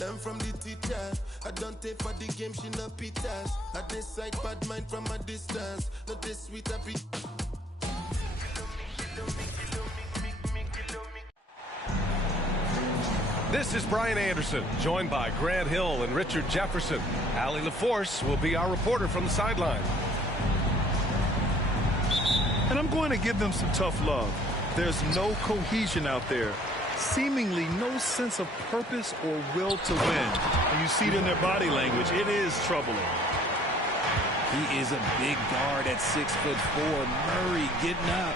Learn from the teacher. I don't take for the game, she no pitas. I decide bad mind from a distance. Not this sweet happy. This is Brian Anderson, joined by Grant Hill and Richard Jefferson. Allie LaForce will be our reporter from the sideline. And I'm going to give them some tough love. There's no cohesion out there. Seemingly no sense of purpose or will to win. And you see it in their body language. It is troubling. He is a big guard at 6'4". Murray getting up.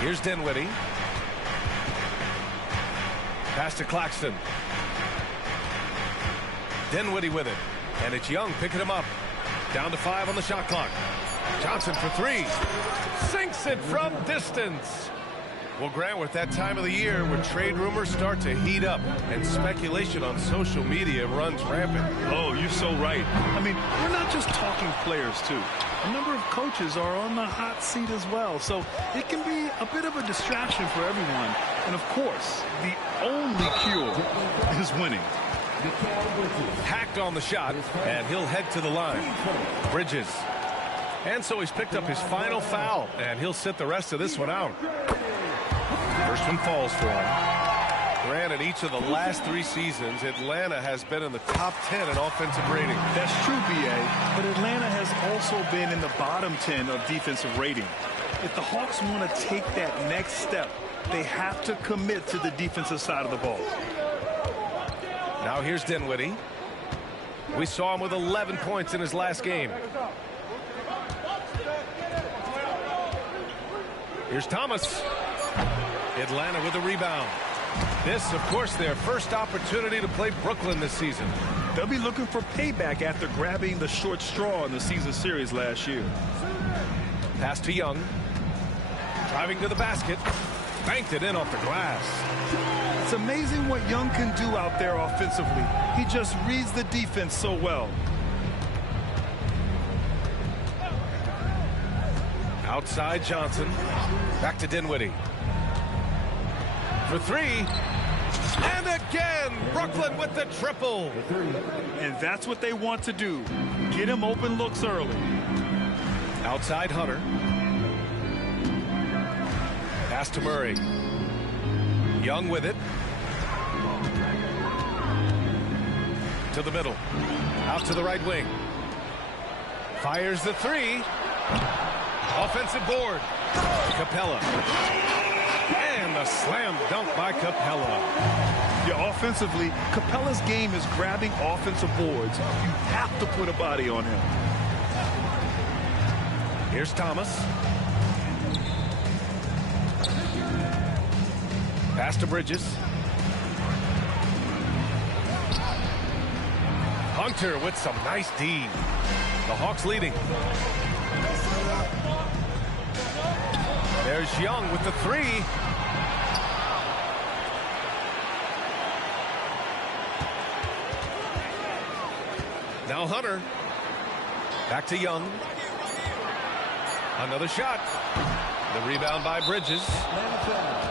Here's Dinwiddie. Pass to Claxton. Dinwiddie with it. And it's Young picking him up. Down to 5 on the shot clock. Johnson for 3. Sinks it from distance. Well, Grant, we're at that time of the year where trade rumors start to heat up and speculation on social media runs rampant. Oh, you're so right. I mean, we're not just talking players, too. A number of coaches are on the hot seat as well, so it can be a bit of a distraction for everyone. And, of course, the only cure is winning. Hacked on the shot, and he'll head to the line. Bridges. And so he's picked up his final foul, and he'll sit the rest of this one out. First one falls for him. Granted, each of the last 3 seasons, Atlanta has been in the top 10 in offensive rating. That's true, B.A., but Atlanta has also been in the bottom 10 of defensive rating. If the Hawks want to take that next step, they have to commit to the defensive side of the ball. Now here's Dinwiddie. We saw him with 11 points in his last game. Here's Thomas. Atlanta with a rebound. This, of course, their first opportunity to play Brooklyn this season. They'll be looking for payback after grabbing the short straw in the season series last year. Pass to Young. Driving to the basket. Banked it in off the glass. It's amazing what Young can do out there offensively. He just reads the defense so well. Outside Johnson. Back to Dinwiddie. For 3. And again, Brooklyn with the triple. And that's what they want to do. Get him open looks early. Outside Hunter. Pass to Murray. Young with it. To the middle. Out to the right wing. Fires the 3. Offensive board. Capella. And a slam dunk by Capella. Yeah, offensively, Capella's game is grabbing offensive boards. You have to put a body on him. Here's Thomas. Pass to Bridges. Hunter with some nice D. The Hawks leading. There's Young with the 3. Now Hunter. Back to Young. Another shot. The rebound by Bridges.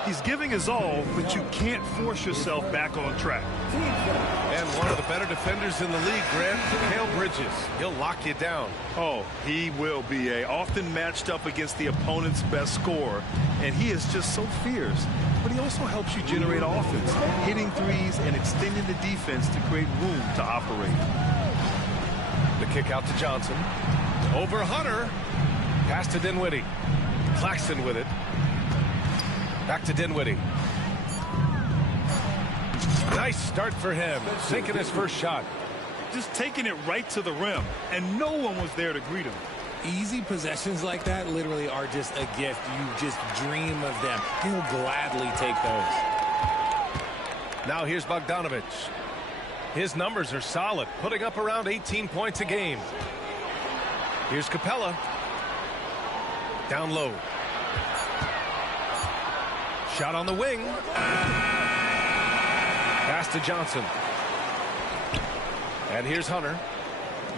He's giving his all, but you can't force yourself back on track. And one of the better defenders in the league, Grant, Mikal Bridges. He'll lock you down. Oh, he will be often matched up against the opponent's best scorer. And he is just so fierce. But he also helps you generate offense, hitting threes and extending the defense to create room to operate. The kick out to Johnson. Over Hunter. Pass to Dinwiddie. Claxton with it. Back to Dinwiddie. Nice start for him. Sinking his first shot. Just taking it right to the rim, and no one was there to greet him. Easy possessions like that literally are just a gift. You just dream of them. He'll gladly take those. Now here's Bogdanovich. His numbers are solid, putting up around 18 points a game. Here's Capella. Down low. Shot on the wing. Pass to Johnson. And here's Hunter.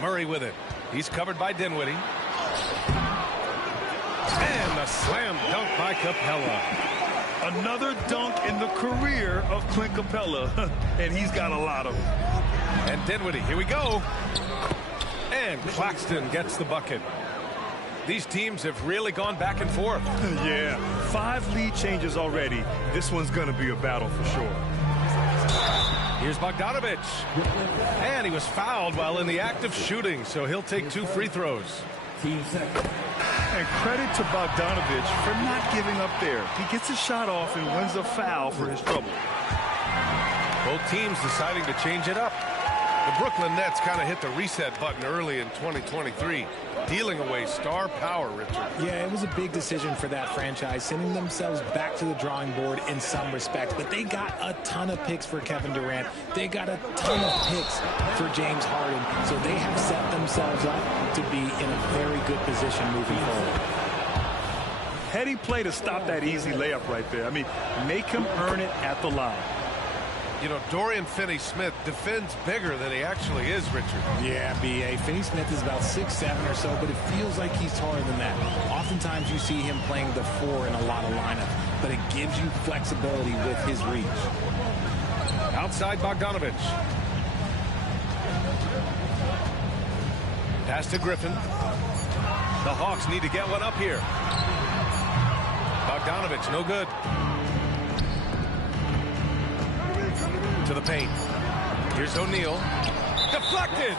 Murray with it. He's covered by Dinwiddie. And a slam dunk by Capella. Another dunk in the career of Clint Capella, and he's got a lot of them. And Dinwiddie, here we go. And Claxton gets the bucket. These teams have really gone back and forth. Yeah, 5 lead changes already. This one's going to be a battle for sure. Here's Bogdanovich. And he was fouled while in the act of shooting, so he'll take 2 free throws. And credit to Bogdanovich for not giving up there. He gets a shot off and wins a foul for his trouble. Both teams deciding to change it up. The Brooklyn Nets kind of hit the reset button early in 2023, dealing away star power, Richard. Yeah, it was a big decision for that franchise, sending themselves back to the drawing board in some respects. But they got a ton of picks for Kevin Durant. They got a ton of picks for James Harden. So they have set themselves up to be in a very good position moving forward. Heady play to stop that easy layup right there. I mean, make him earn it at the line. You know, Dorian Finney-Smith defends bigger than he actually is, Richard. Yeah, B.A. Finney-Smith is about 6'7" or so, but it feels like he's taller than that. Oftentimes you see him playing the 4 in a lot of lineups, but it gives you flexibility with his reach. Outside Bogdanovich. Pass to Griffin. The Hawks need to get one up here. Bogdanovich, no good. To the paint. Here's O'Neal. Deflected.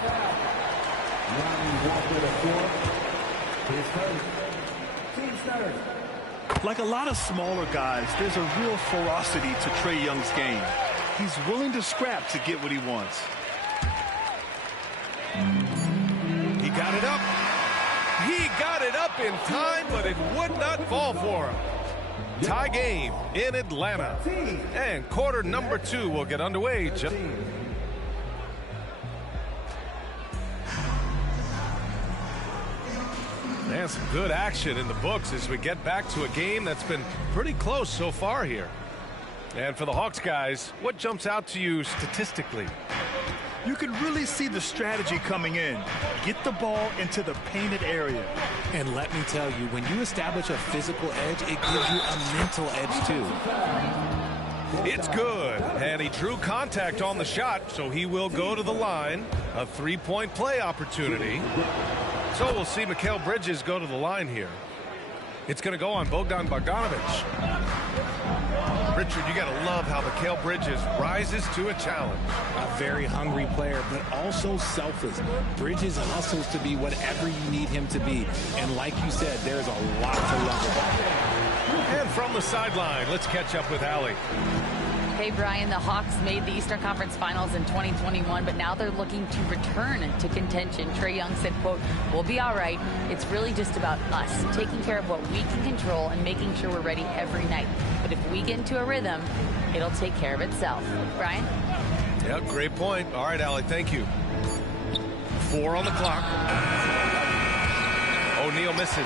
Like a lot of smaller guys, there's a real ferocity to Trae Young's game. He's willing to scrap to get what he wants. He got it up. He got it up in time, but it would not fall for him. Tie game in Atlanta. And quarter number 2 will get underway. And some good action in the books as we get back to a game that's been pretty close so far here. And for the Hawks guys, what jumps out to you statistically? You can really see the strategy coming in. Get the ball into the painted area. And let me tell you, when you establish a physical edge, it gives you a mental edge too. It's good. And he drew contact on the shot, so he will go to the line. A 3-point play opportunity. So we'll see Mikal Bridges go to the line here. It's going to go on Bogdan Bogdanovich. Richard, you got to love how Mikal Bridges rises to a challenge. A very hungry player, but also selfless. Bridges hustles to be whatever you need him to be. And like you said, there's a lot to love about him. And from the sideline, let's catch up with Allie. Hey, Brian, the Hawks made the Eastern Conference Finals in 2021, but now they're looking to return to contention. Trae Young said, quote, "We'll be all right. It's really just about us, taking care of what we can control and making sure we're ready every night. But if we get into a rhythm, it'll take care of itself." Brian? Yeah, great point. All right, Allie, thank you. 4 on the clock. O'Neal misses.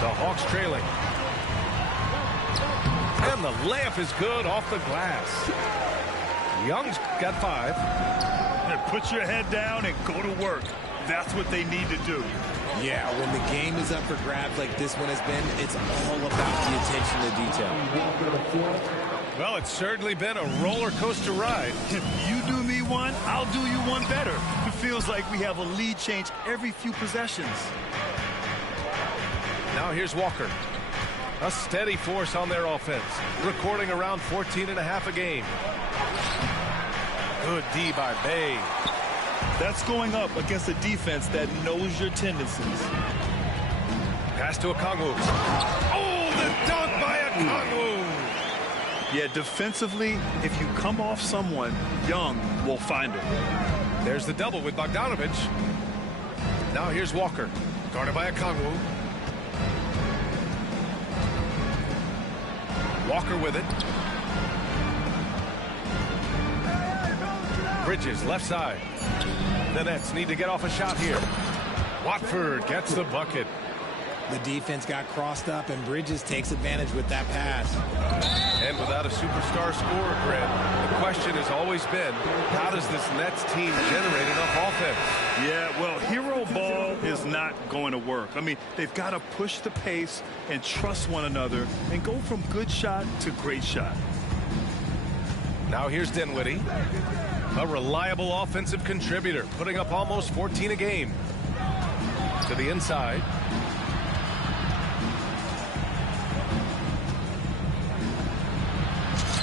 The Hawks trailing. And the layup is good off the glass. Young's got 5. And put your head down and go to work. That's what they need to do. Yeah, when the game is up for grabs like this one has been, it's all about the attention to detail. Well, it's certainly been a roller coaster ride. If you do me one, I'll do you one better. It feels like we have a lead change every few possessions. Now here's Walker. A steady force on their offense, recording around 14.5 a game. Good D by Bay. That's going up against a defense that knows your tendencies. Pass to Okongwu. Oh, the dunk by Okongwu. Yeah, defensively, if you come off someone, Young will find him. There's the double with Bogdanovich. Now here's Walker, guarded by Okongwu. Walker with it. Bridges, left side. The Nets need to get off a shot here. Watford gets the bucket. The defense got crossed up, and Bridges takes advantage with that pass. And without a superstar scorer, Grant, the question has always been, how does this Nets team generate enough offense? Yeah, well, hero ball is not going to work. I mean, they've got to push the pace and trust one another and go from good shot to great shot. Now here's Dinwiddie, a reliable offensive contributor, putting up almost 14 a game. To the inside.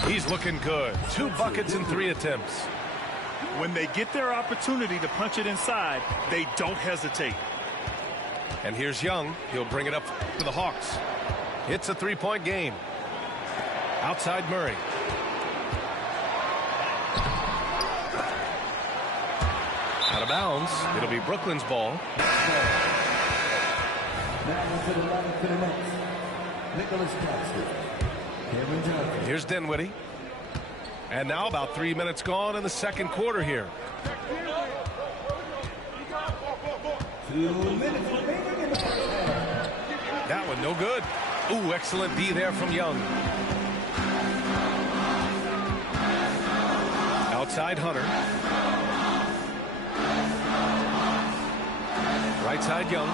He's looking good. 2 buckets in 3 attempts. When they get their opportunity to punch it inside, they don't hesitate. And here's Young. He'll bring it up to the Hawks. It's a 3-point game. Outside Murray. Out of bounds. It'll be Brooklyn's ball. Here's Dinwiddie. And now about 3 minutes gone in the second quarter here. That one no good. Ooh, excellent D there from Young. Outside Hunter. Right side Young.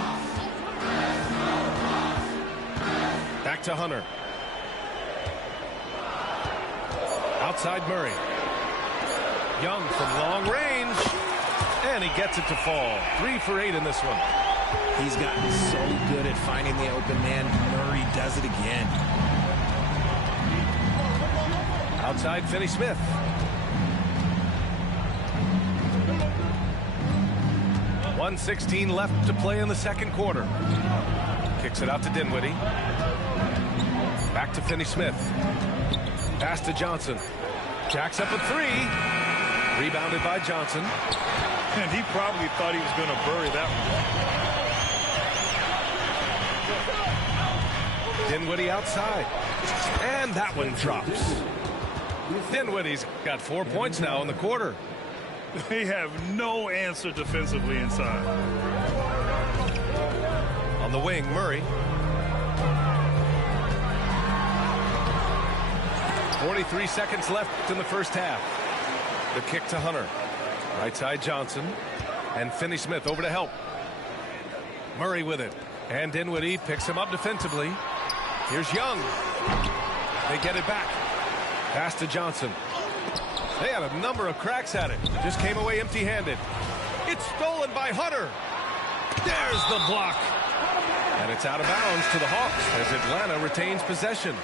Back to Hunter. Outside Murray. Young from long range. And he gets it to fall. 3 for 8 in this one. He's gotten so good at finding the open man. Murray does it again. Outside Finney-Smith. .116 left to play in the second quarter. Kicks it out to Dinwiddie. Back to Finney-Smith. Pass to Johnson. Jacks up a 3. Rebounded by Johnson. And he probably thought he was going to bury that one. Dinwiddie outside. And that one drops. Dinwiddie's got 4 points now in the quarter. They have no answer defensively inside. On the wing, Murray. 43 seconds left in the first half. The kick to Hunter. Right side Johnson. And Finney-Smith over to help. Murray with it. And Dinwiddie picks him up defensively. Here's Young. They get it back. Pass to Johnson. They had a number of cracks at it. Just came away empty-handed. It's stolen by Hunter. There's the block. And it's out of bounds to the Hawks as Atlanta retains possession.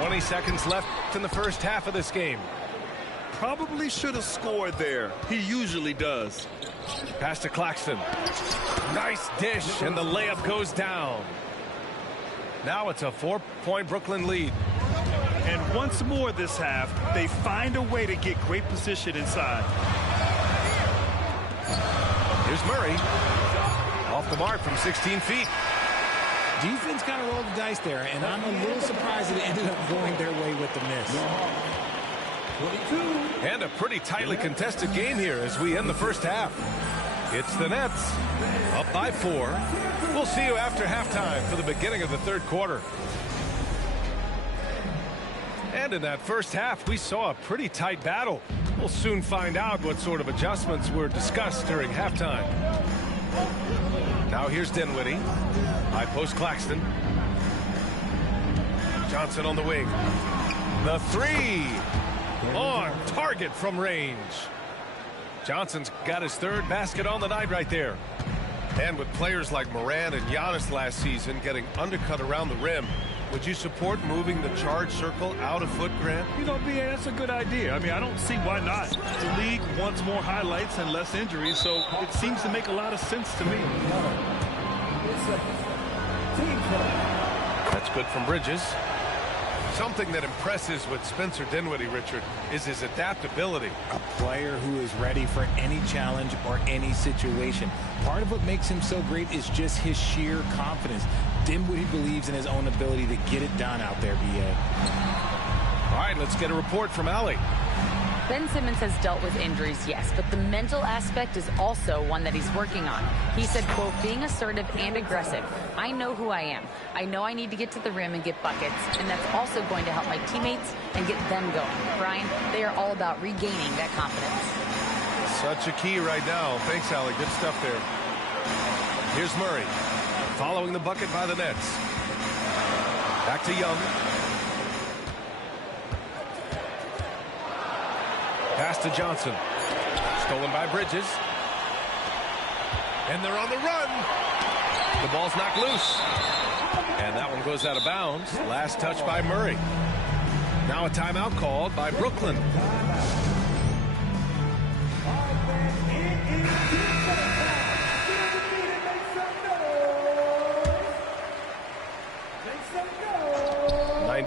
20 seconds left in the first half of this game. Probably should have scored there. He usually does. Pass to Claxton. Nice dish, and the layup goes down. Now it's a 4-point Brooklyn lead. And once more this half, they find a way to get great position inside. Here's Murray. Off the mark from 16 feet. Defense kind of rolled the dice there, and I'm a little surprised that it ended up going their way with the miss. And a pretty tightly contested game here as we end the first half. It's the Nets up by 4. We'll see you after halftime for the beginning of the third quarter. And in that first half, we saw a pretty tight battle. We'll soon find out what sort of adjustments were discussed during halftime. Now here's Dinwiddie. High post Claxton. Johnson on the wing. The 3. On target from range. Johnson's got his 3rd basket on the night right there. And with players like Morant and Giannis last season getting undercut around the rim, would you support moving the charge circle out a foot, Grant? You know, BA, that's a good idea. I mean, I don't see why not. The league wants more highlights and less injuries, so it seems to make a lot of sense to me. That's good from Bridges. Something that impresses with Spencer Dinwiddie, Richard, is his adaptability. A player who is ready for any challenge or any situation. Part of what makes him so great is just his sheer confidence. Dinwiddie believes in his own ability to get it done out there, BA. All right, let's get a report from Allie. Ben Simmons has dealt with injuries, yes, but the mental aspect is also one that he's working on. He said, quote, being assertive and aggressive. I know who I am. I know I need to get to the rim and get buckets, and that's also going to help my teammates and get them going. Brian, they are all about regaining that confidence. Such a key right now. Thanks, Allie. Good stuff there. Here's Murray, following the bucket by the Nets. Back to Young. Pass to Johnson. Stolen by Bridges. And they're on the run. The ball's knocked loose. And that one goes out of bounds. Last touch by Murray. Now a timeout called by Brooklyn.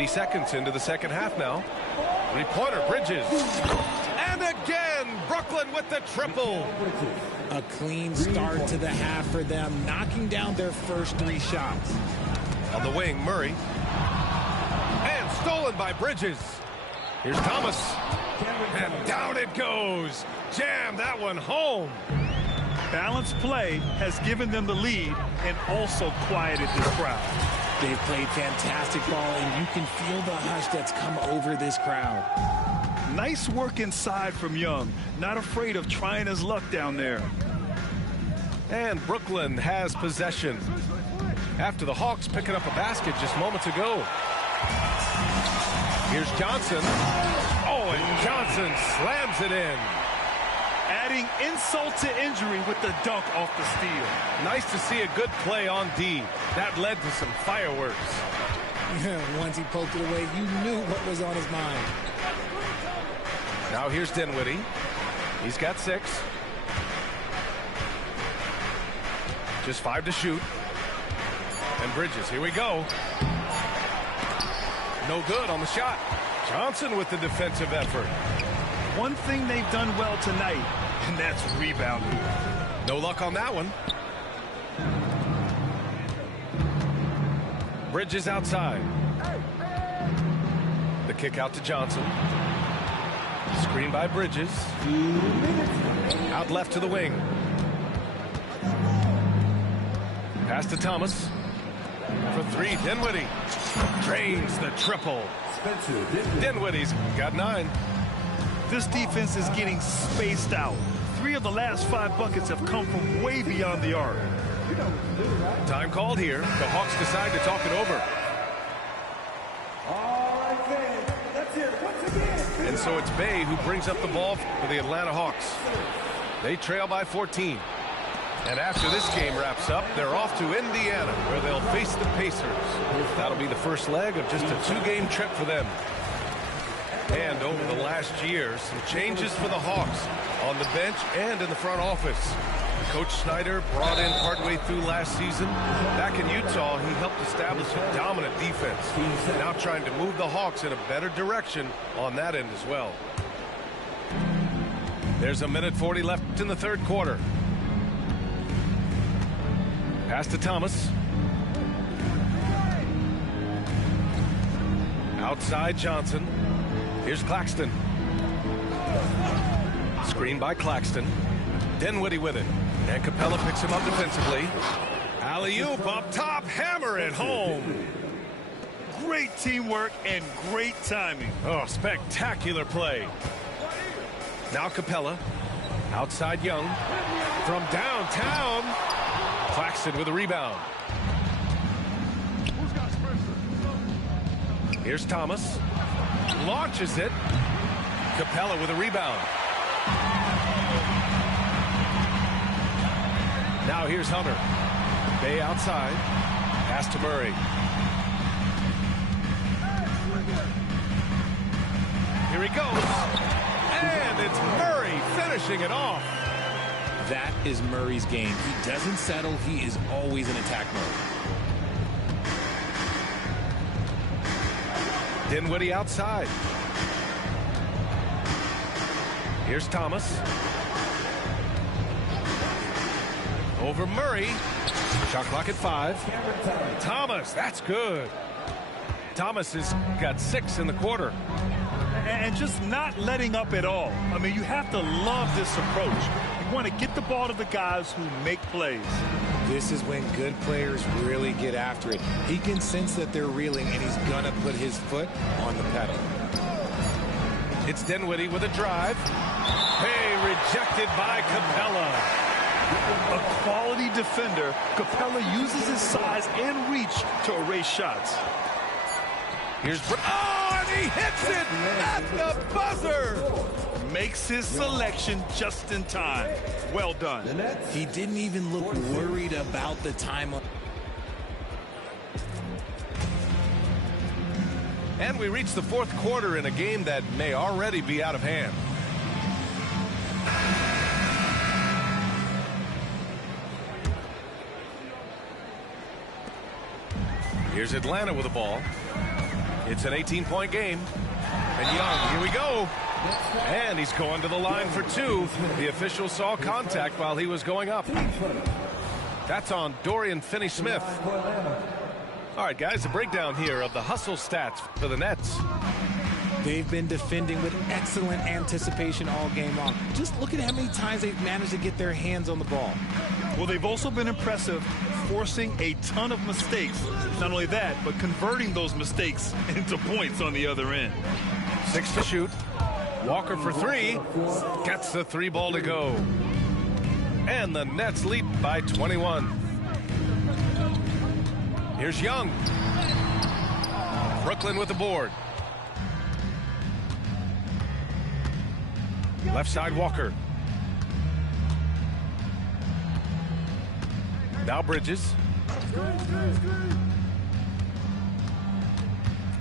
Seconds into the second half now. Three-pointer, Bridges. And again, Brooklyn with the triple. A clean start to the half for them, knocking down their first 3 shots. On the wing, Murray. And stolen by Bridges. Here's Thomas. And down it goes. Jam that one home. Balanced play has given them the lead and also quieted this crowd. They've played fantastic ball, and you can feel the hush that's come over this crowd. Nice work inside from Young. Not afraid of trying his luck down there. And Brooklyn has possession after the Hawks picking up a basket just moments ago. Here's Johnson. Oh, and Johnson slams it in. Adding insult to injury with the dunk off the steal. Nice to see a good play on D. That led to some fireworks. Once he poked it away, you knew what was on his mind. Now here's Dinwiddie. He's got 6. Just 5 to shoot. And Bridges, here we go. No good on the shot. Johnson with the defensive effort. One thing they've done well tonight, and that's rebounding. No luck on that one. Bridges outside. The kick out to Johnson. Screen by Bridges. Out left to the wing. Pass to Thomas. For 3, Dinwiddie. Drains the triple. Dinwiddie's got 9. This defense is getting spaced out. 3 of the last 5 buckets have come from way beyond the arc. Time called here. The Hawks decide to talk it over. And so it's Bay who brings up the ball for the Atlanta Hawks. They trail by 14. And after this game wraps up, they're off to Indiana, where they'll face the Pacers. That'll be the first leg of just a 2-game trip for them. And over the last year, some changes for the Hawks on the bench and in the front office. Coach Snyder brought in partway through last season. Back in Utah, he helped establish a dominant defense. Now trying to move the Hawks in a better direction on that end as well. There's 1:40 left in the third quarter. Pass to Thomas. Outside Johnson. Here's Claxton. Screen by Claxton. Dinwiddie with it. And Capella picks him up defensively. Alley-oop up top. Hammer it home. Great teamwork and great timing. Oh, spectacular play. Now Capella. Outside Young. From downtown. Claxton with a rebound. Here's Thomas. Launches it. Capella with a rebound. Now here's Hunter. Bay outside. Pass to Murray. Here he goes. And it's Murray finishing it off. That is Murray's game. He doesn't settle. He is always in attack mode. Dinwiddie outside. Here's Thomas. Over Murray. Shot clock at 5. Thomas, that's good. Thomas has got 6 in the quarter. and just not letting up at all. I mean, you have to love this approach. You want to get the ball to the guys who make plays. This is when good players really get after it. He can sense that they're reeling, and he's going to put his foot on the pedal. It's Dinwiddie with a drive. Hey, rejected by Capella. A quality defender, Capella uses his size and reach to erase shots. Here's and he hits it at the buzzer. Makes his selection just in time. Well done. He didn't even look worried about the time. And we reach the fourth quarter in a game that may already be out of hand. Here's Atlanta with the ball. It's an 18-point game. And Young, here we go. And he's going to the line for two. The official saw contact while he was going up. That's on Dorian Finney-Smith. All right, guys, a breakdown here of the hustle stats for the Nets. They've been defending with excellent anticipation all game long. Just look at how many times they've managed to get their hands on the ball. Well, they've also been impressive, forcing a ton of mistakes. Not only that, but converting those mistakes into points on the other end. 6 to shoot. Walker for three. Gets the three ball to go. And the Nets lead by 21. Here's Young. Brooklyn with the board. Left side, Walker. Now Bridges.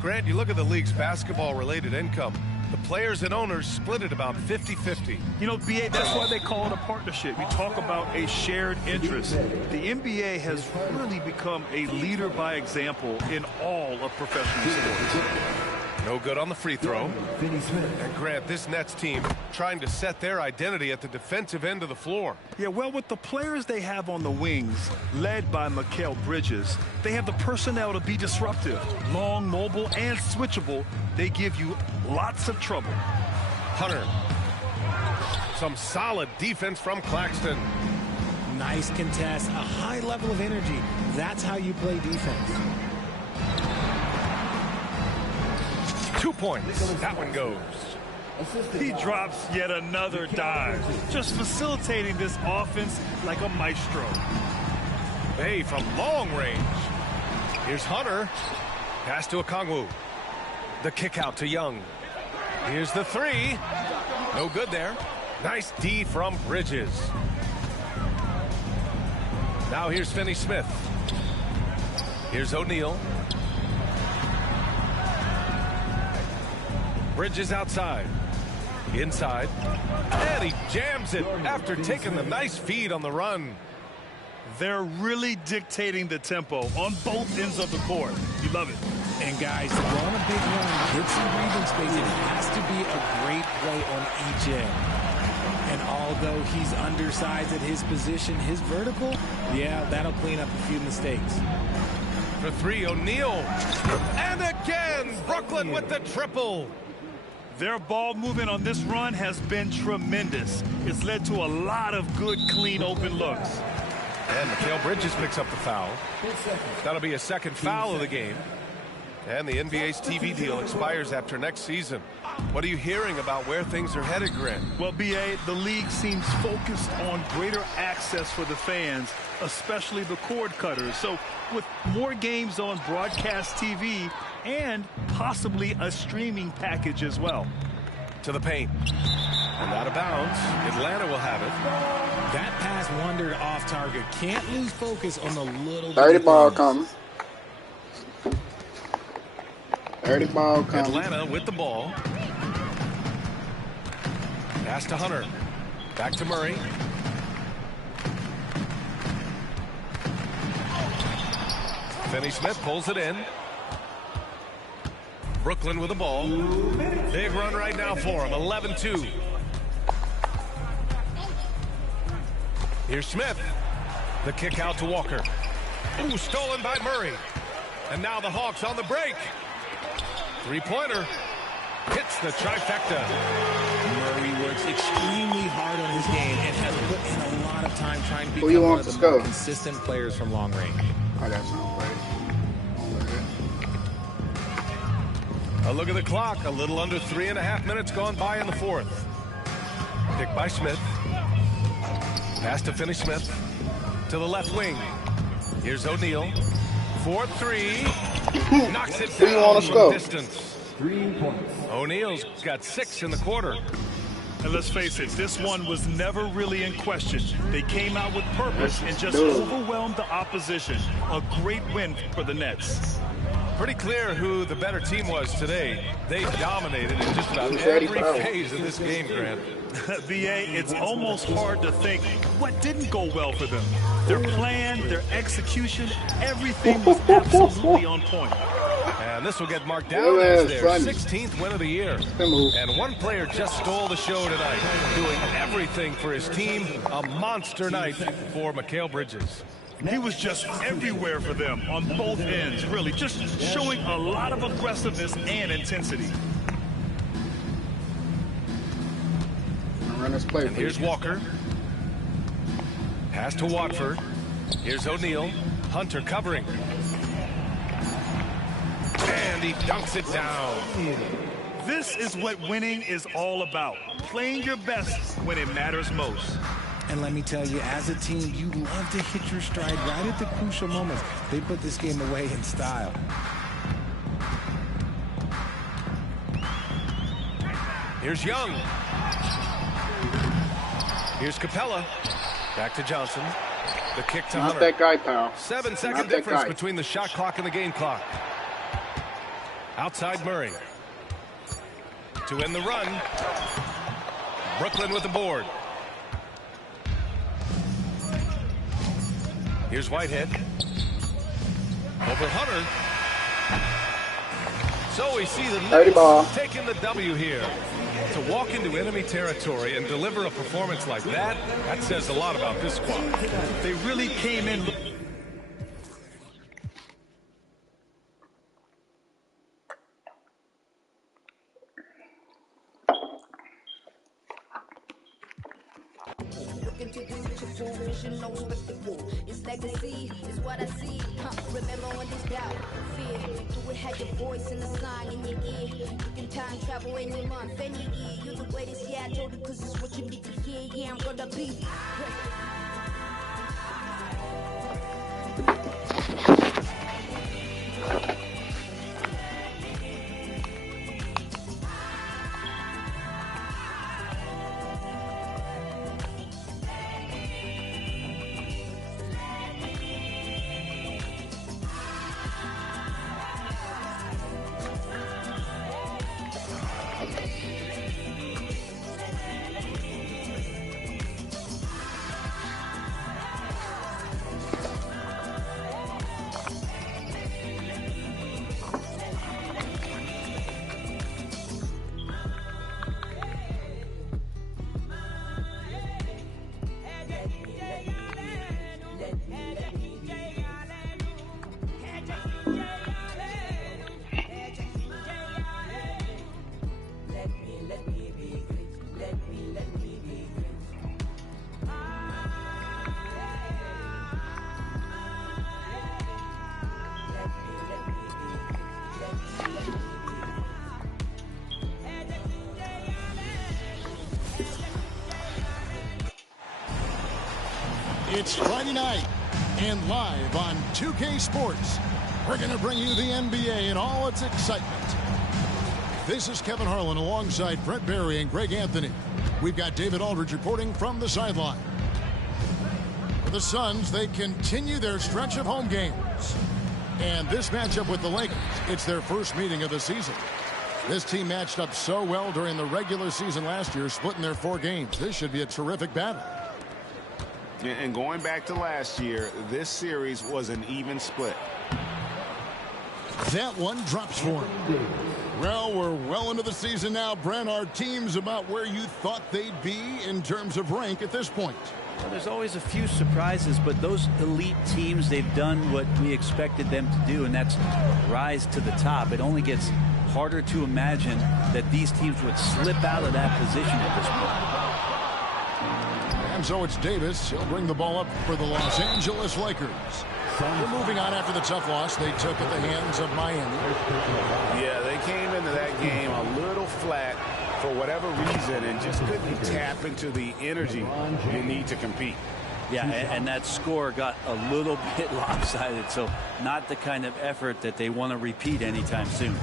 Grant, you look at the league's basketball-related income. The players and owners split it about 50-50. You know, BA, that's why they call it a partnership. You talk about a shared interest. The NBA has really become a leader by example in all of professional sports. No good on the free throw. And Grant, this Nets team trying to set their identity at the defensive end of the floor. Yeah, well, with the players they have on the wings, led by Mikal Bridges, they have the personnel to be disruptive. Long, mobile, and switchable. They give you lots of trouble. Hunter. Some solid defense from Claxton. Nice contest, a high level of energy. That's how you play defense. 2 points. That one goes. He drops yet another dive, just facilitating this offense like a maestro. Bay from long range. Here's Hunter. Pass to Okongwu. The kick out to Young. Here's the three. No good there. Nice D from Bridges. Now here's Finney-Smith. Here's O'Neal. Bridges outside. Inside. And he jams it after taking the nice feed on the run. They're really dictating the tempo on both ends of the court. You love it. And guys, to go on a big run, get some breathing space, it has to be a great play on each end. And although he's undersized at his position, his vertical, yeah, that'll clean up a few mistakes. For three, O'Neal. And again, Brooklyn with the triple. Their ball movement on this run has been tremendous. It's led to a lot of good, clean, open looks. And Mikal Bridges picks up the foul. That'll be a second foul of the game. And the NBA's TV deal expires after next season. What are you hearing about where things are headed, Grant? Well, BA, the league seems focused on greater access for the fans, especially the cord cutters. So with more games on broadcast TV and possibly a streaming package as well. To the paint. And out of bounds. Atlanta will have it. That pass wandered off target. Can't lose focus on the little... Dirty ball coming. Dirty ball coming. Atlanta with the ball. Pass to Hunter. Back to Murray. Finney-Smith pulls it in. Brooklyn with the ball. Big run right now for him. 11-2. Here's Smith. The kick out to Walker. Ooh, stolen by Murray. And now the Hawks on the break. Three-pointer. hits the trifecta. Murray works extremely hard on his game and has put in a lot of time trying to Who become you one want of to the score? more consistent players from long range. I got something right. A look at the clock. A little under 3.5 minutes gone by in the fourth. Pick by Smith. Pass to Finney Smith. To the left wing. Here's O'Neal. 4-3. Knocks it Who you down wanna from score? distance. O'Neal's got 6 in the quarter. And let's face it, this one was never really in question. They came out with purpose and just Dude. overwhelmed the opposition. A great win for the Nets. Pretty clear who the better team was today. They dominated in just about Who's ready every for that? phase of this game, Grant. BA, it's almost hard to think what didn't go well for them. Their plan, their execution, everything was absolutely on point. And this will get marked down Yeah, as it's their funny. 16th win of the year. Good move. And one player just stole the show tonight, doing everything for his team. A monster night for Mikal Bridges. He was just everywhere for them on both ends, really, just showing a lot of aggressiveness and intensity. Run this play. And here's Walker. Pass to Watford. Here's O'Neal. Hunter covering. And he dunks it down. This is what winning is all about, playing your best when it matters most. And let me tell you, as a team, you love to hit your stride right at the crucial moments. They put this game away in style. Here's Young. Here's Capella. Back to Johnson. The kick to Not Hunter. that guy, pal. 7-second Not that difference guy. between the shot clock and the game clock. Outside Murray. To end the run. Brooklyn with the board. Here's Whitehead. Over Hunter. So we see the Dirty ball. Nets taking the W here. To walk into enemy territory and deliver a performance like that, that says a lot about this squad. They really came in. Into the future, full vision, no spectacle. It's legacy, is what I see. Remember when this doubt, fear. You had your voice and the song in your ear. You can time travel any month, any year. You're the greatest, yeah, I told you, cause it's what you need to hear. Yeah, I'm gonna be. It's Friday night, and live on 2K Sports, we're going to bring you the NBA and all its excitement. This is Kevin Harlan alongside Brett Barry and Greg Anthony. We've got David Aldridge reporting from the sideline. For the Suns, they continue their stretch of home games. And this matchup with the Lakers, it's their first meeting of the season. This team matched up so well during the regular season last year, splitting their 4 games. This should be a terrific battle. And going back to last year, this series was an even split. That one drops for him. Well, we're well into the season now, Brent. Our team's about where you thought they'd be in terms of rank at this point. Well, there's always a few surprises, but those elite teams, they've done what we expected them to do, and that's rise to the top. It only gets harder to imagine that these teams would slip out of that position at this point. And so it's Davis. He'll bring the ball up for the Los Angeles Lakers. We're moving on after the tough loss they took at the hands of Miami. Yeah, they came into that game a little flat for whatever reason and just couldn't tap into the energy you need to compete. Yeah, and that score got a little bit lopsided, so not the kind of effort that they want to repeat anytime soon.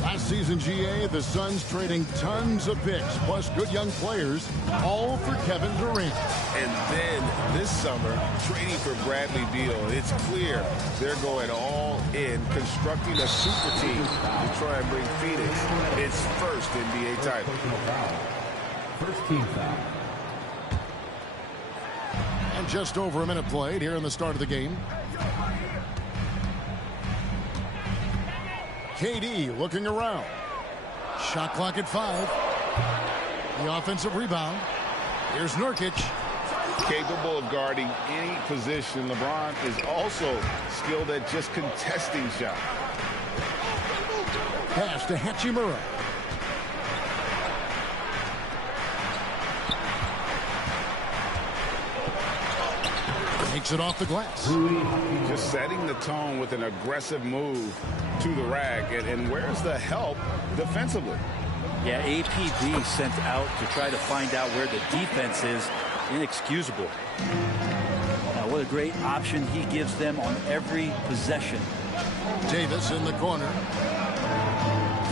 Last season, GA, the Suns trading tons of picks, plus good young players, all for Kevin Durant. And then this summer, trading for Bradley Beal, it's clear they're going all in, constructing a super team to try and bring Phoenix its first NBA title. First team foul. And just over a minute played here in the start of the game. KD looking around. Shot clock at 5. The offensive rebound. Here's Nurkic. Capable of guarding any position. LeBron is also skilled at just contesting shots. Pass to Hachimura. Takes it off the glass. Just setting the tone with an aggressive move to the rack. And where's the help defensively? Yeah, APD sent out to try to find out where the defense is. Inexcusable. What a great option he gives them on every possession. Davis in the corner.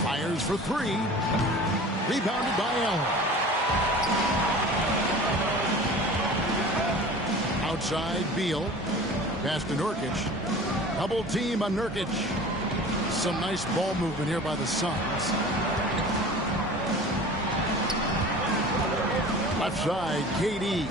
Fires for 3. Rebounded by Allen. Outside, Beal. Pass to Nurkic. Double team on Nurkic. Some nice ball movement here by the Suns. Left side, KD.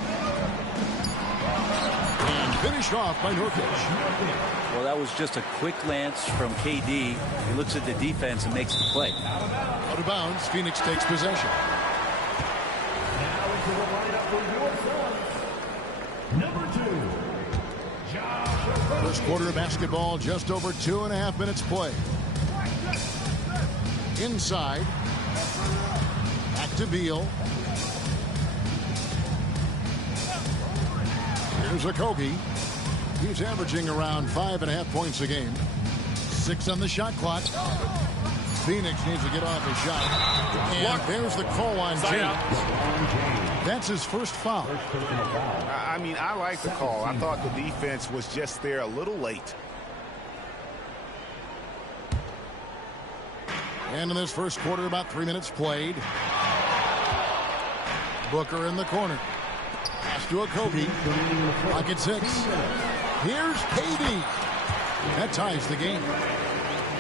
And finished off by Nurkic. Well, that was just a quick glance from KD. He looks at the defense and makes the play. Out of bounds, Phoenix takes possession. Now into the lineup for your Suns. Number 2. First quarter of basketball, just over 2.5 minutes play. Inside. Back to Beal. Here's Okogie. He's averaging around 5.5 points a game. 6 on the shot clock. Phoenix needs to get off his shot. And there's the call on James. That's his first foul. I mean, I like the call. I thought the defense was just there a little late. And in this first quarter, about 3 minutes played. Booker in the corner. Pass to Okogie. Pocket 6. Here's KD. That ties the game.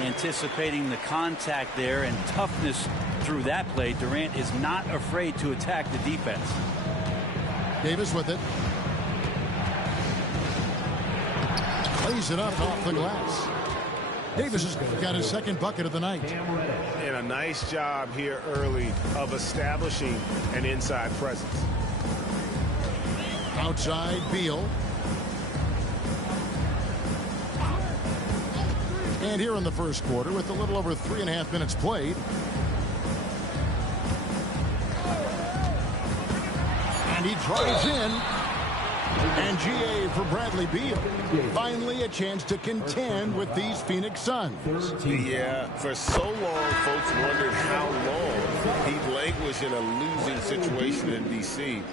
Anticipating the contact there and toughness through that play, Durant is not afraid to attack the defense. Davis with it. Plays it up off the glass. Davis has got his second bucket of the night. And a nice job here early of establishing an inside presence. Outside, Beal. And here in the first quarter, with a little over 3.5 minutes played. And he drives in. And GA for Bradley Beal. Finally a chance to contend with these Phoenix Suns. Yeah, for so long, folks wondered how long he'd languish in a losing situation in D.C.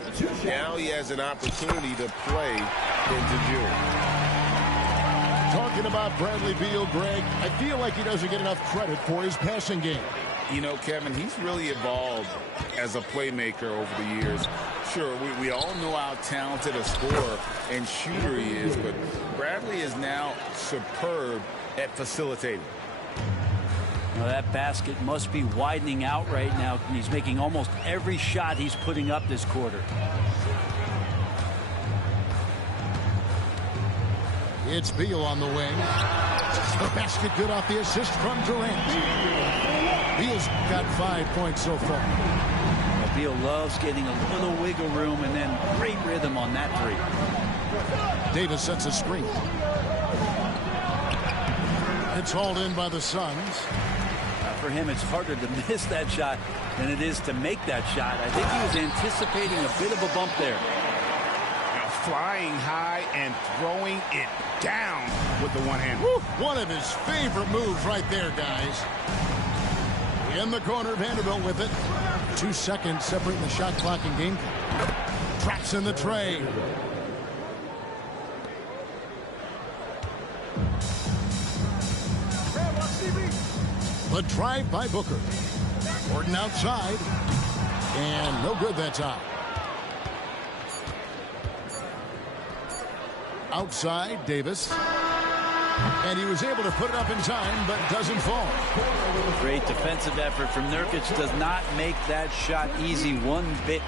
Now he has an opportunity to play into June. Talking about Bradley Beal, Greg, I feel like he doesn't get enough credit for his passing game. You know, Kevin, he's really evolved as a playmaker over the years. Sure, we all know how talented a scorer and shooter he is, but Bradley is now superb at facilitating. Now that basket must be widening out right now, and he's making almost every shot he's putting up this quarter. It's Beal on the wing. The basket good off the assist from Durant. Beal's got 5 points so far. Well, Beal loves getting a little wiggle room and then great rhythm on that 3. Davis sets a screen. It's hauled in by the Suns. for him, it's harder to miss that shot than it is to make that shot. I think he was anticipating a bit of a bump there. Now flying high and throwing it down with the one hand. One of his favorite moves right there, guys. In the corner, Vanderbilt with it. 2 seconds separating the shot clock and game clock. Traps in the tray. The drive by Booker. Gordon outside. And no good that time. Outside, Davis. And he was able to put it up in time, but doesn't fall. Great defensive effort from Nurkic. Does not make that shot easy one bit.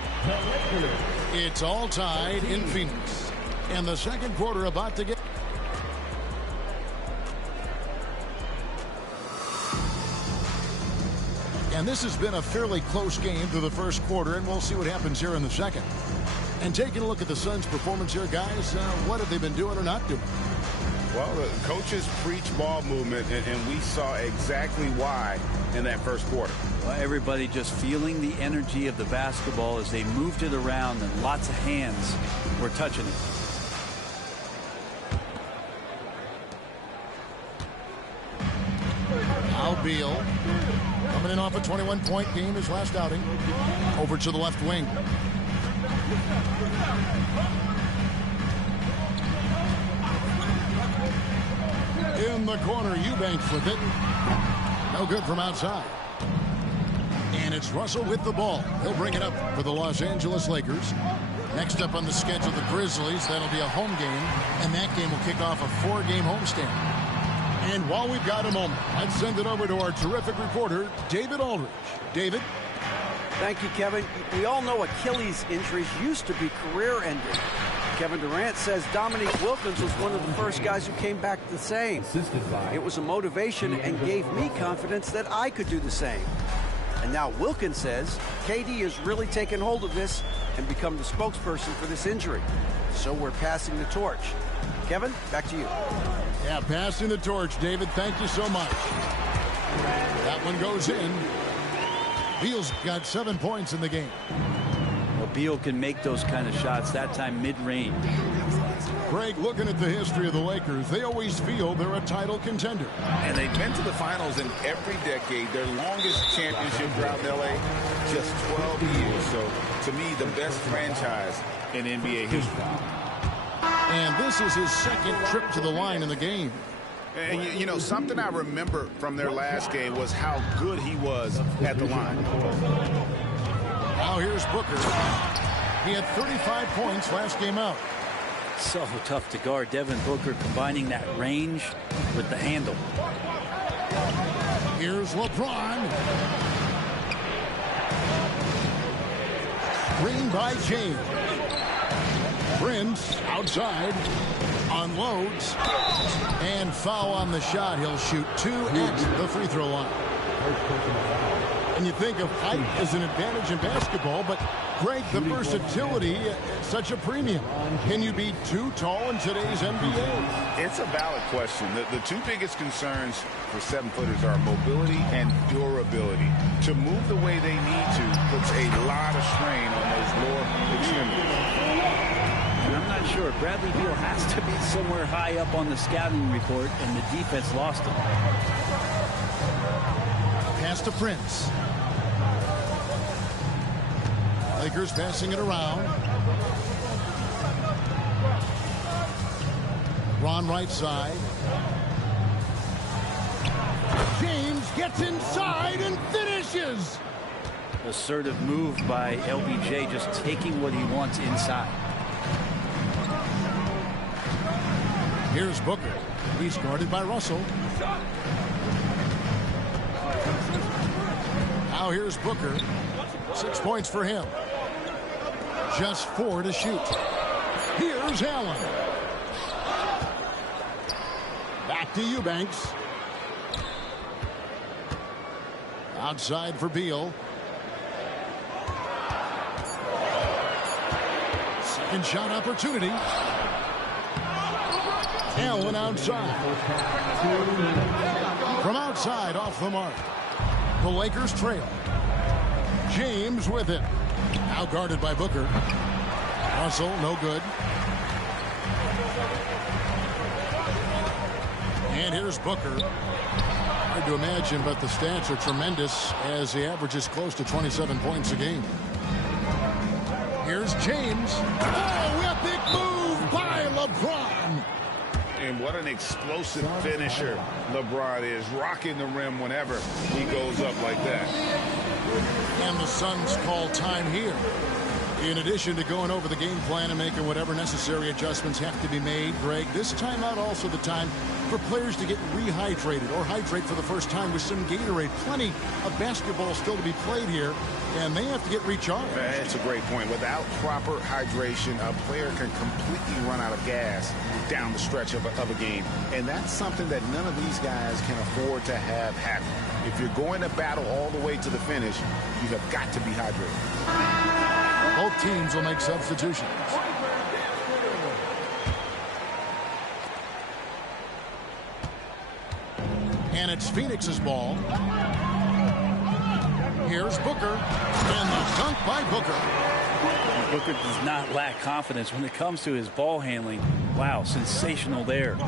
It's all tied in Phoenix. And the second quarter about to get... And this has been a fairly close game through the first quarter, and we'll see what happens here in the second. And taking a look at the Suns' performance here, guys, what have they been doing or not doing? Well, the coaches preach ball movement, and we saw exactly why in that first quarter. Well, everybody just feeling the energy of the basketball as they moved it around, and lots of hands were touching it. Al Beal coming in off a 21-point game his last outing. Over to the left wing. In the corner, Eubanks with it. No good from outside. And it's Russell with the ball. He'll bring it up for the Los Angeles Lakers. Next up on the schedule, the Grizzlies. That'll be a home game, and that game will kick off a 4-game homestand. And while we've got a moment, let's send it over to our terrific reporter, David Aldridge. David? Thank you, Kevin. We all know Achilles injuries used to be career-ending. Kevin Durant says Dominique Wilkins was one of the first guys who came back the same. It was a motivation and gave me confidence that I could do the same. And now Wilkins says KD has really taken hold of this and become the spokesperson for this injury. So we're passing the torch. Kevin, back to you. Yeah, passing the torch, David. Thank you so much. That one goes in. Beal's got 7 points in the game. Well, Beal can make those kind of shots, that time mid-range. Greg, looking at the history of the Lakers, they always feel they're a title contender. And they've been to the finals in every decade. Their longest championship drought in L.A., just 12 years. So, to me, the best franchise in NBA history. And this is his second trip to the line in the game. And, you know, something I remember from their last game was how good he was at the line. Now here's Booker. He had 35 points last game out. So tough to guard. Devin Booker combining that range with the handle. Here's LeBron. Screen by James. Prince outside. Unloads. And foul on the shot. He'll shoot 2 at the free throw line. And you think of height as an advantage in basketball, but Greg, the versatility, such a premium. Can you be too tall in today's NBA? It's a valid question. The two biggest concerns for 7-footers are mobility and durability. To move the way they need to puts a lot of strain on those lower extremities. And I'm not sure. Bradley Beal has to be somewhere high up on the scouting report, and the defense lost him. Pass to Prince. Lakers passing it around. Ron right side. James gets inside and finishes. Assertive move by LBJ, just taking what he wants inside. Here's Booker. He's guarded by Russell. Now here's Booker. 6 points for him. Just 4 to shoot. Here's Allen. Back to Eubanks. Outside for Beal. Second shot opportunity. Allen outside. From outside, off the mark. The Lakers trail. James with it. Now guarded by Booker. Russell, no good. And here's Booker. Hard to imagine, but the stats are tremendous as he averages close to 27 points a game. Here's James. Oh, epic move by LeBron. And what an explosive finisher LeBron is, rocking the rim whenever he goes up like that. And the Suns call time here. In addition to going over the game plan and making whatever necessary adjustments have to be made, Greg, this timeout also the time for players to get rehydrated or hydrate for the first time with some Gatorade. Plenty of basketball still to be played here, and they have to get recharged. That's a great point. Without proper hydration, a player can completely run out of gas down the stretch of a game. And that's something that none of these guys can afford to have happen. If you're going to battle all the way to the finish, you have got to be hydrated. Both teams will make substitutions. And it's Phoenix's ball. Here's Booker. And the dunk by Booker. Booker does not lack confidence when it comes to his ball handling. Wow, sensational there.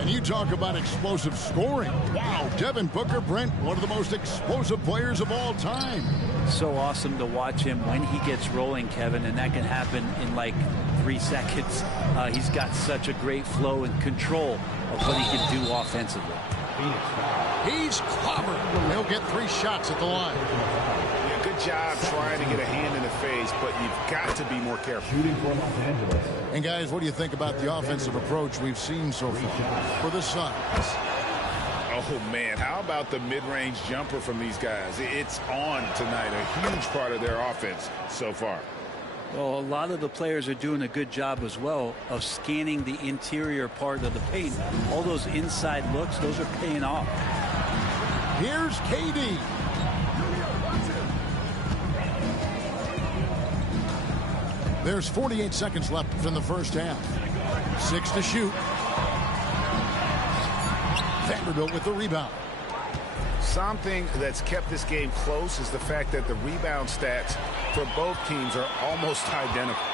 And you talk about explosive scoring. Wow, Devin Booker, Brent, one of the most explosive players of all time. So awesome to watch him when he gets rolling, Kevin, and that can happen in like 3 seconds. He's got such a great flow and control of what he can do offensively. He's clobbered. He'll get 3 shots at the line. Yeah, good job trying to get a hand in the face, but you've got to be more careful. And guys, what do you think about the offensive approach we've seen so far for the Suns? Oh, man, how about the mid-range jumper from these guys? It's on tonight, a huge part of their offense so far. Well, a lot of the players are doing a good job as well of scanning the interior part of the paint. All those inside looks, those are paying off. Here's KD. There's 48 seconds left in the first half. 6 to shoot. Vanderbilt with the rebound. Something that's kept this game close is the fact that the rebound stats for both teams are almost identical.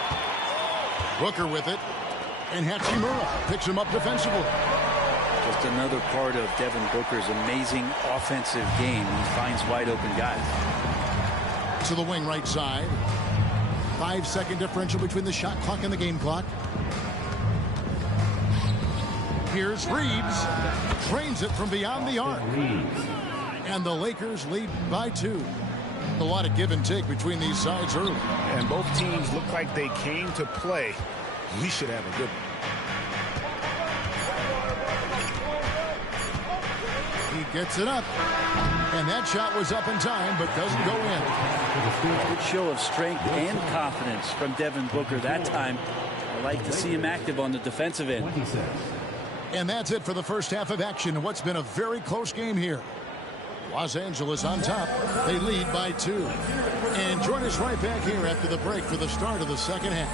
Booker with it. And Hachimura picks him up defensively. Just another part of Devin Booker's amazing offensive game. He finds wide open guys. To the wing right side. 5-second differential between the shot clock and the game clock. Here's Reeves. Trains it from beyond the arc. And the Lakers lead by 2. A lot of give and take between these sides early. And both teams look like they came to play. We should have a good one. He gets it up. And that shot was up in time, but doesn't go in. Good show of strength and confidence from Devin Booker that time. I like to see him active on the defensive end. And that's it for the first half of action in what's been a very close game here. Los Angeles on top. They lead by 2. And join us right back here after the break for the start of the second half.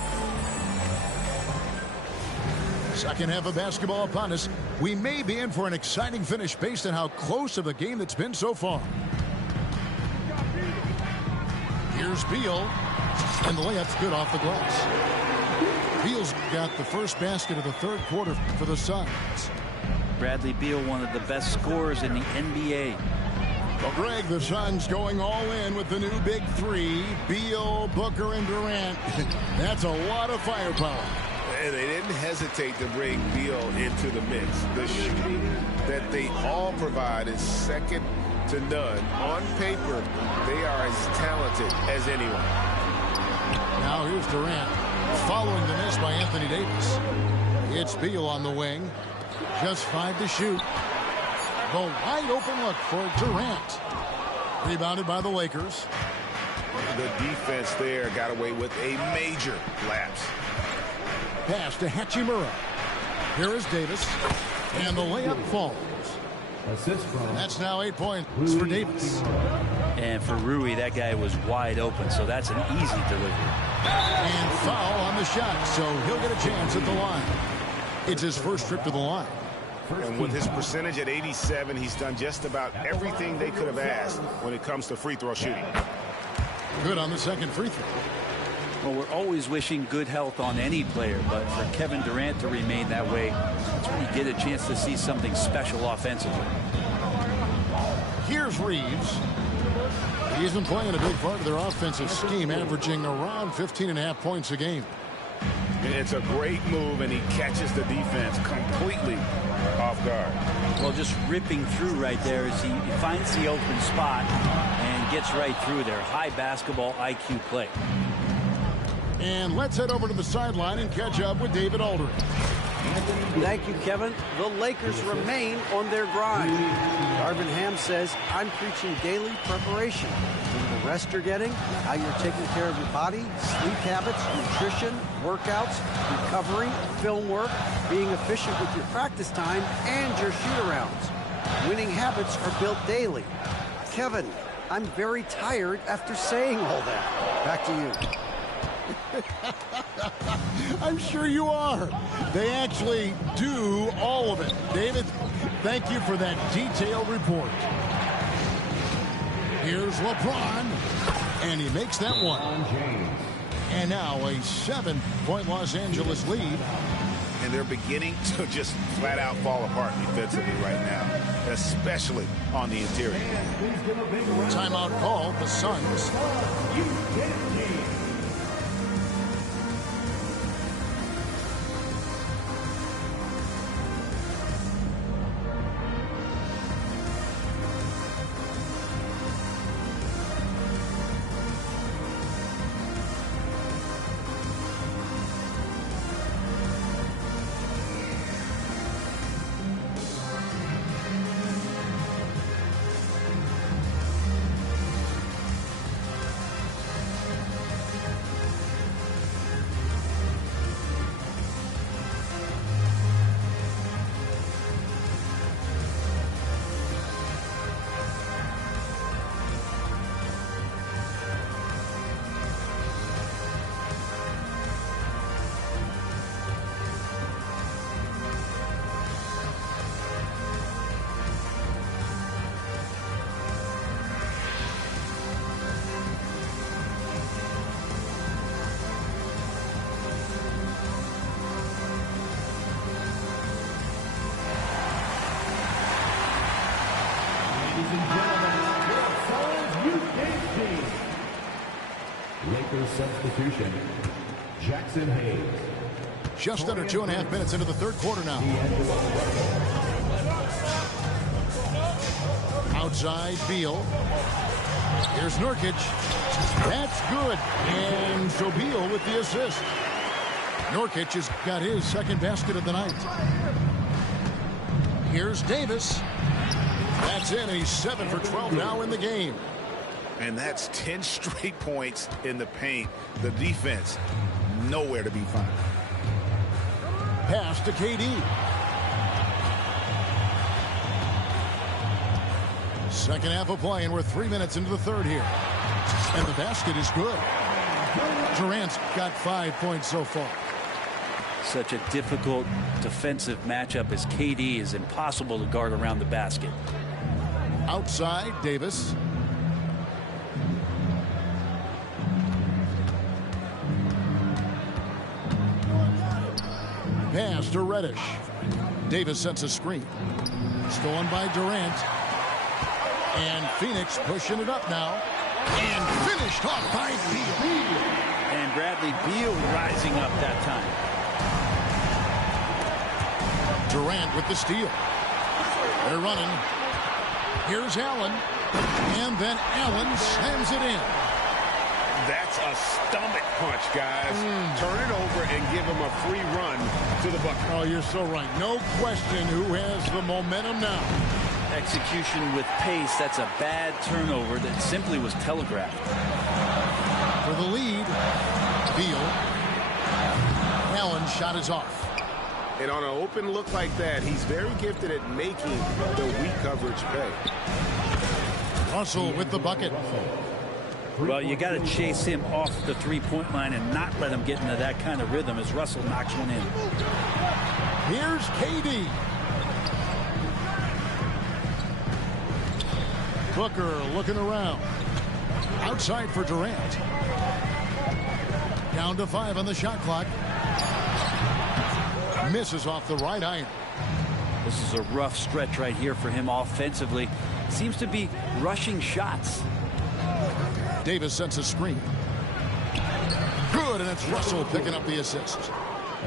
Second half of basketball upon us. We may be in for an exciting finish based on how close of a game that's been so far. Here's Beal. And the layup's good off the glass. Beal's got the first basket of the third quarter for the Suns. Bradley Beal, one of the best scorers in the NBA. Well, Greg, the Suns going all in with the new big 3. Beal, Booker, and Durant. That's a lot of firepower. And they didn't hesitate to bring Beal into the mix. The shooting that they all provide is second to none. On paper, they are as talented as anyone. Now here's Durant. Following the miss by Anthony Davis. It's Beal on the wing. Just 5 to shoot. The wide open look for Durant. Rebounded by the Lakers. The defense there got away with a major lapse. Pass to Hachimura. Here is Davis. And the layup falls. That's now 8 points for Davis. And for Rui, that guy was wide open, so that's an easy delivery. And foul on the shot, so he'll get a chance at the line. It's his first trip to the line. And with his percentage at 87, he's done just about everything they could have asked when it comes to free throw shooting. Good on the second free throw. Well, we're always wishing good health on any player, but for Kevin Durant to remain that way, that's when you get a chance to see something special offensively. Here's Reeves. He's been playing a big part of their offensive scheme, averaging around 15.5 points a game. It's a great move, and he catches the defense completely off guard. Well, just ripping through right there as he finds the open spot and gets right through there. High basketball IQ play. And let's head over to the sideline and catch up with David Aldridge. Thank you, Kevin. The Lakers remain on their grind. Darvin Ham says, I'm preaching daily preparation. The rest you're getting, how you're taking care of your body, sleep habits, nutrition, workouts, recovery, film work, being efficient with your practice time, and your shoot-arounds. Winning habits are built daily. Kevin, I'm very tired after saying all that. Back to you. I'm sure you are. They actually do all of it. David, thank you for that detailed report. Here's LeBron, and he makes that one. And now a 7-point Los Angeles lead. And they're beginning to just flat out fall apart defensively right now, especially on the interior. Timeout called, the Suns. Lakers substitution, Jackson Hayes. Just under 2.5 minutes into the third quarter now. Outside, Beal. Here's Nurkic. That's good. And so Beal with the assist. Nurkic has got his second basket of the night. Here's Davis. That's in. He's 7 for 12 now in the game. And that's 10 straight points in the paint. The defense, nowhere to be found. Pass to KD. Second half of play, and we're 3 minutes into the third here. And the basket is good. Durant's got 5 points so far. Such a difficult defensive matchup as KD is impossible to guard around the basket. Outside, Davis. Pass to Reddish. Davis sets a screen. Stolen by Durant. And Phoenix pushing it up now. And finished off by Beal. And Bradley Beal rising up that time. Durant with the steal. They're running. Here's Allen. And then Allen slams it in. That's a stomach punch, guys. Turn it over and give him a free run to the bucket. Oh, you're so right. No question who has the momentum now. Execution with pace. That's a bad turnover that simply was telegraphed. For the lead, Beal. Allen's shot is off. And on an open look like that, he's very gifted at making the weak coverage pay. Russell with the bucket. Well, you got to chase him off the three-point line and not let him get into that kind of rhythm as Russell knocks one in. Here's KD. Booker looking around. Outside for Durant. Down to 5 on the shot clock. Misses off the right iron. This is a rough stretch right here for him offensively. Seems to be rushing shots. Davis sets a screen. Good, and it's Russell picking up the assist.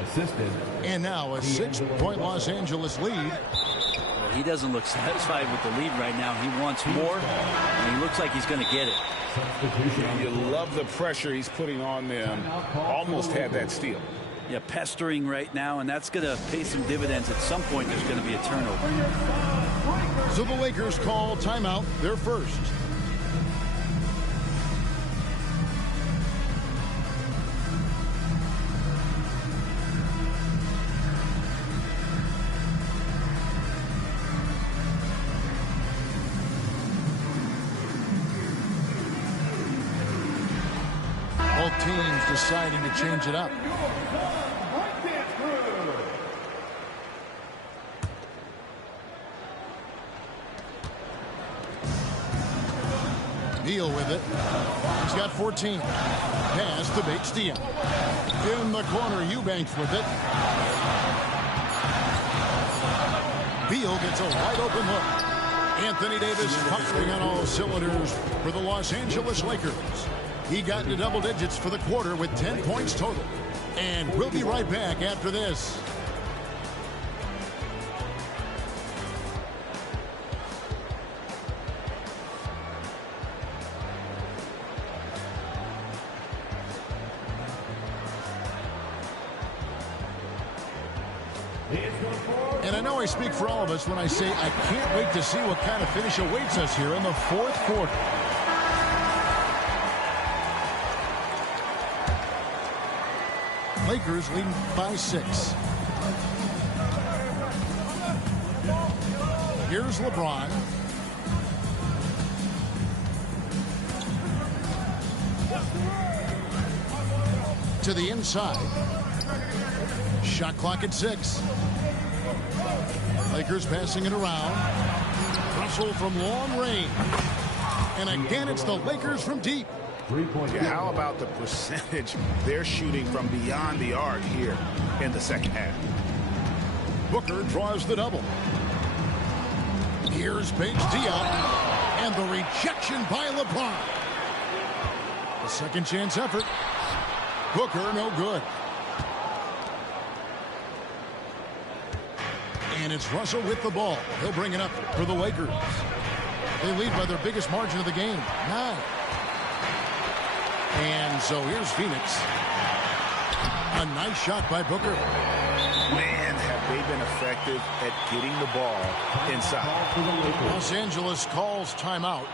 Assisted. And now a 6-point Los Angeles lead. Well, he doesn't look satisfied with the lead right now. He wants more, and he looks like he's going to get it. You love the pressure he's putting on them. Almost had that steal. Yeah, pestering right now, and that's going to pay some dividends. At some point, there's going to be a turnover. So the Lakers call timeout, their first. Both teams deciding to change it up. Beal with it. He's got 14. Pass to Bates-Diop. In the corner, Eubanks with it. Beal gets a wide open look. Anthony Davis firing on all cylinders for the Los Angeles Lakers. He got into double digits for the quarter with 10 points total. And we'll be right back after this. And I know I speak for all of us when I say I can't wait to see what kind of finish awaits us here in the fourth quarter. Lakers leading by 6. Here's LeBron. To the inside. Shot clock at 6. Lakers passing it around. Russell from long range. And again, it's the Lakers from deep. Yeah, how about the percentage they're shooting from beyond the arc here in the second half? Booker draws the double. Here's Bates-Diop. And the rejection by LeBron. A second chance effort. Booker no good. And it's Russell with the ball. He'll bring it up for the Lakers. They lead by their biggest margin of the game, 9. And so here's Phoenix. A nice shot by Booker. Man, have they been effective at getting the ball inside. Los Angeles calls timeout.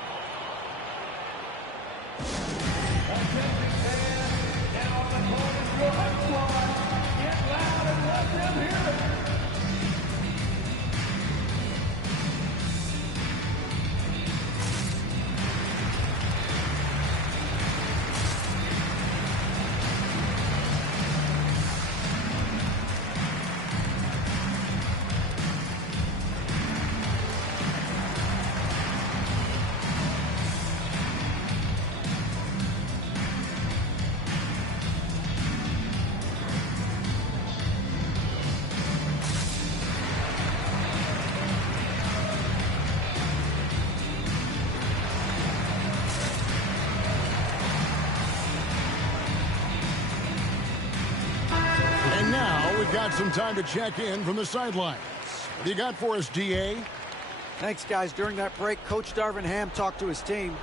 Got some time to check in from the sidelines. What do you got for us, DA? Thanks, guys. During that break, Coach Darvin Ham talked to his team.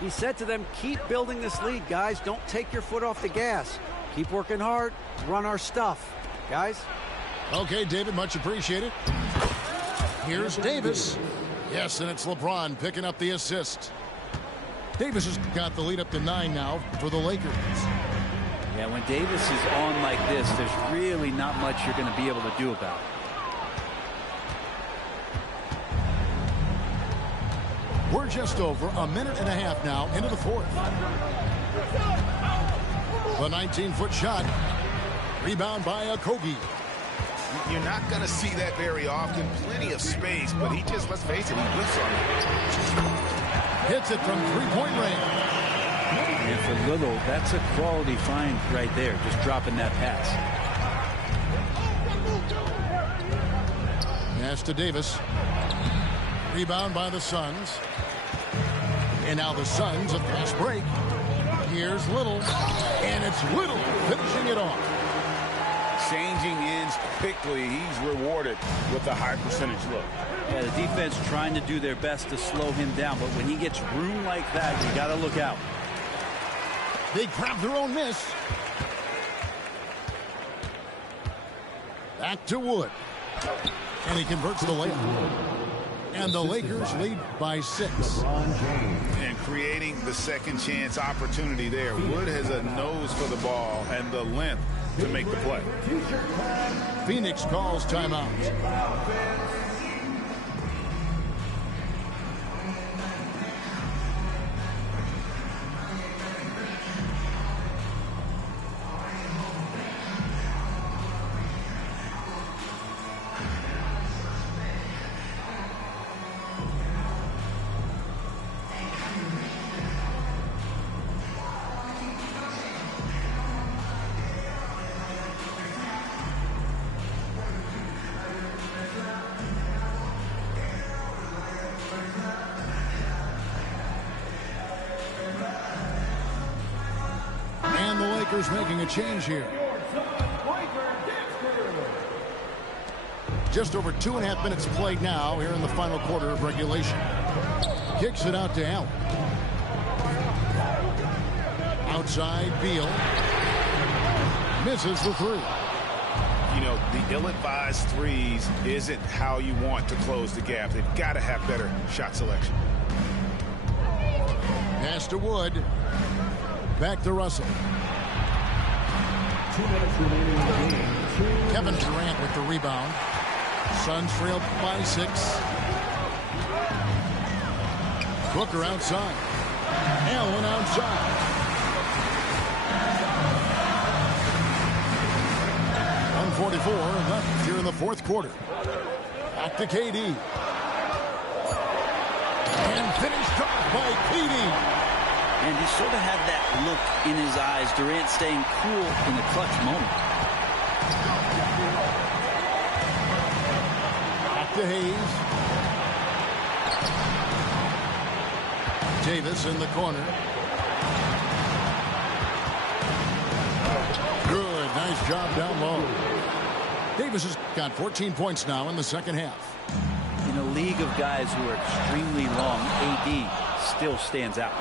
He said to them, keep building this lead, guys. Don't take your foot off the gas. Keep working hard. Run our stuff. Guys? Okay, David, much appreciated. Here's Davis. Yes, and it's LeBron picking up the assist. Davis has got the lead up to 9 now for the Lakers. Yeah, when Davis is on like this, there's really not much you're going to be able to do about it. We're just over a minute and a half now into the fourth. The 19-foot shot. Rebound by Okogie. You're not going to see that very often. Plenty of space, but he just, let's face it, he whiffs on it. Hits it from three-point range. And for Little, that's a quality find right there, just dropping that pass. Pass to Davis. Rebound by the Suns. And now the Suns, a fast break. Here's Little. And it's Little finishing it off. Changing ends quickly. He's rewarded with a high percentage look. Yeah, the defense trying to do their best to slow him down, but when he gets room like that, you got to look out. They grab their own miss. Back to Wood. And he converts the layup. And the Lakers lead by 6. And creating the second chance opportunity there. Wood has a nose for the ball and the length to make the play. Phoenix calls timeout. Making a change here. Just over 2.5 minutes played now here in the final quarter of regulation. Kicks it out to Allen. Outside, Beal. Misses the three. You know, the ill-advised threes isn't how you want to close the gap. They've got to have better shot selection. Pass to Wood. Back to Russell. 2 minutes remaining in the game. Kevin Durant with the rebound. Suns trail by 6. Booker outside. Allen outside. .144 left here in the fourth quarter. Back to KD. And finished off by KD. And he sort of had that look in his eyes. Durant staying cool in the clutch moment. Back to Hayes. Davis in the corner. Good. Nice job down low. Davis has got 14 points now in the second half. In a league of guys who are extremely long, AD still stands out.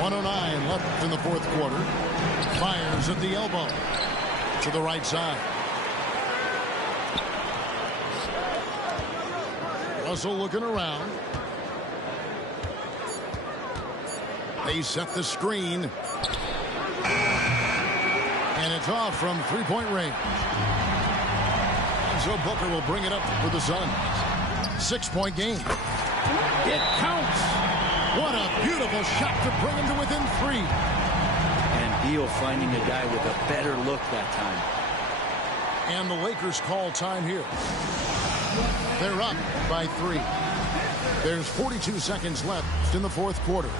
109 left in the fourth quarter. Fires at the elbow to the right side. Russell looking around. They set the screen. And it's off from three-point range. And so Booker will bring it up for the Suns. 6-point game. It counts. What a beautiful shot to bring him to within 3. And Beal finding a guy with a better look that time. And the Lakers call time here. They're up by 3. There's 42 seconds left in the fourth quarter.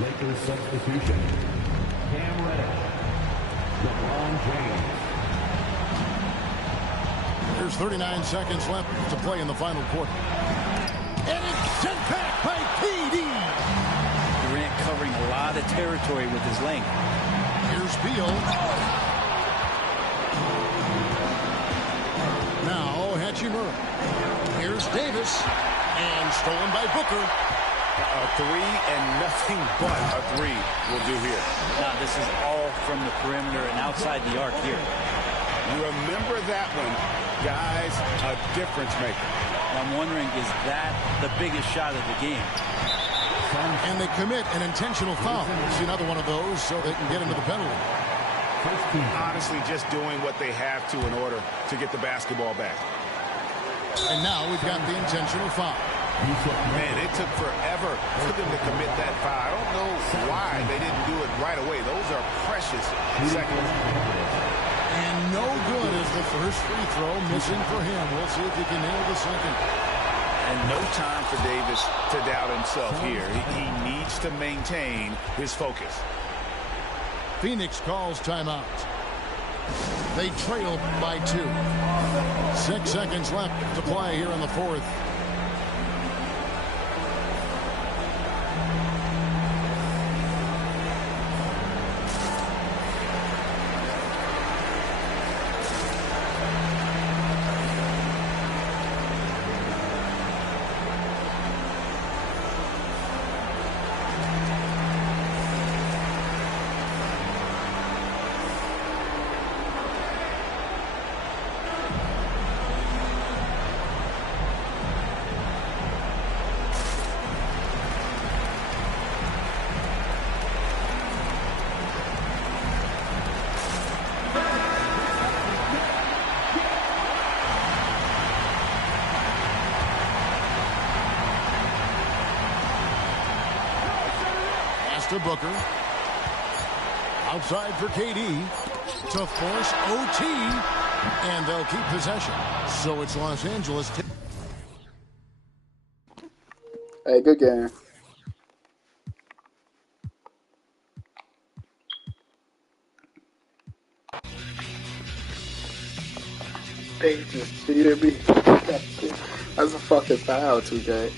Lakers substitution. Cam Reddish. LeBron James. There's 39 seconds left to play in the final quarter. And it's sent back by KD. Durant covering a lot of territory with his length. Here's Beal. Now Hachimura. Here's Davis. And stolen by Booker. A three and nothing but a three will do here. Now, this is all from the perimeter and outside the arc here. Remember that one, guys, a difference maker. I'm wondering, is that the biggest shot of the game? And they commit an intentional foul. See another one of those so they can get into the penalty. Honestly, just doing what they have to in order to get the basketball back. And now we've got the intentional foul. Man, it took forever for them to commit that foul. I don't know why they didn't do it right away. Those are precious seconds. And no good is the first free throw, missing for him. We'll see if he can nail the second. And no time for Davis to doubt himself here. He needs to maintain his focus. Phoenix calls timeout. They trail by 2. 6 seconds left to play here in the fourth. To Booker. Outside for KD to force OT, and they'll keep possession. So it's Los Angeles. Hey, good game. They just cheated me. That's a fucking foul, 2K.